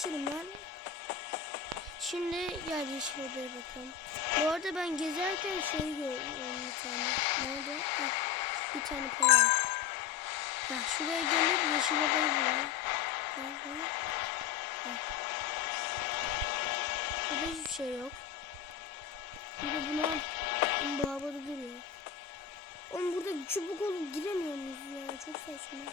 paylaşırım ben. Şimdi gel yeşil odaya bakalım. Bu arada ben gezerken şey gördüm bir tane. Nerede? Heh, bir tane para. Heh, şuraya gelip yeşil odayı bulalım. Burada hiçbir şey yok. Bir de buna bu havada duruyor. Oğlum burada çubuk olup giremiyor muyuz ya? Çok saçma.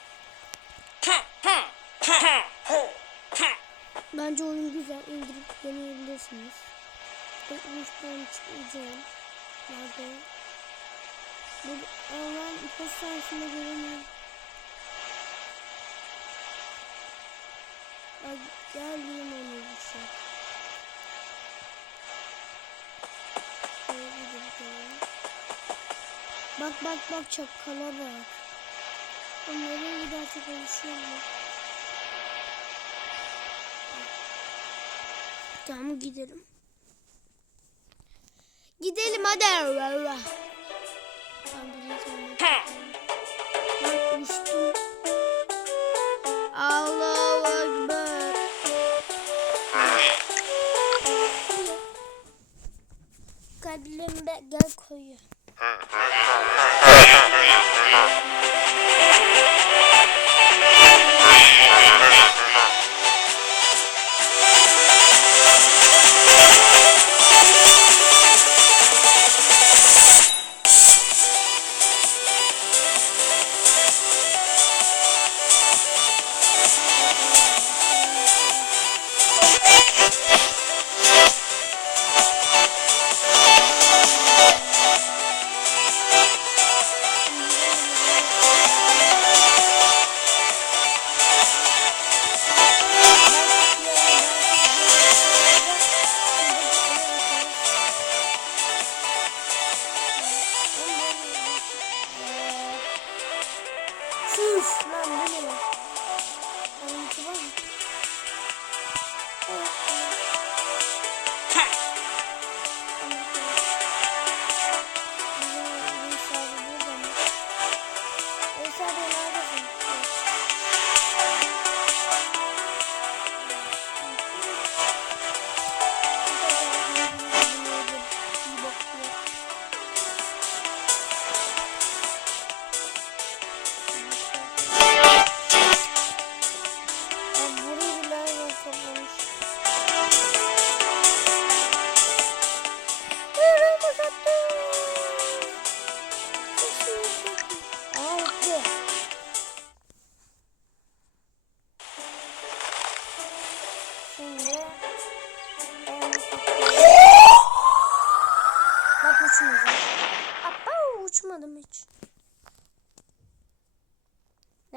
Bence oyun güzel. indirip deneyebilirsiniz. Teknolojiden çıkacağım. Nerede? Bu alan postansında göremiyorum. Bak geldiğim onu bir şey. Bak bak bak çakala bak. Onlara gider çok oluşuyor mu? Tamam gidelim. Gidelim hadi. Ben uçtum. Allahu Ekber. Kalbimde gel koyuyor.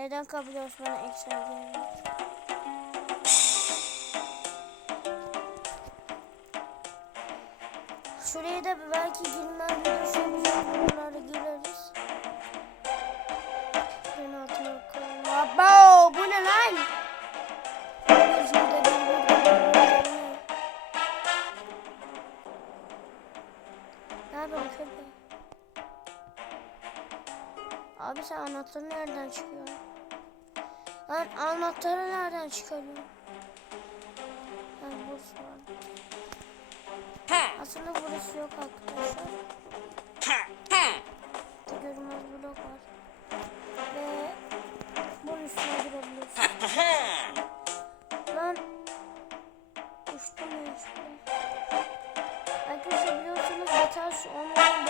Neden kabul Osman'a ekstra geliyor? Şuraya da belki girmem bulursa güzel buralara gireriz. Ben altına koyayım. Abo bu ne lan? İzmir'de bir burada bir burada. Ne yapıyorsun köpeği? Abi sen anahtarı nereden çıkıyorsun? Lan anahtarı nereden çıkarıyorsun? Ha burası var. Aslında burası yok arkadaşlar. Görünmez blok var. Ve bunun üstüne girebiliyorsun. Lan uçtum ya uçtum. Arkadaşlar biliyorsunuz betal şu onların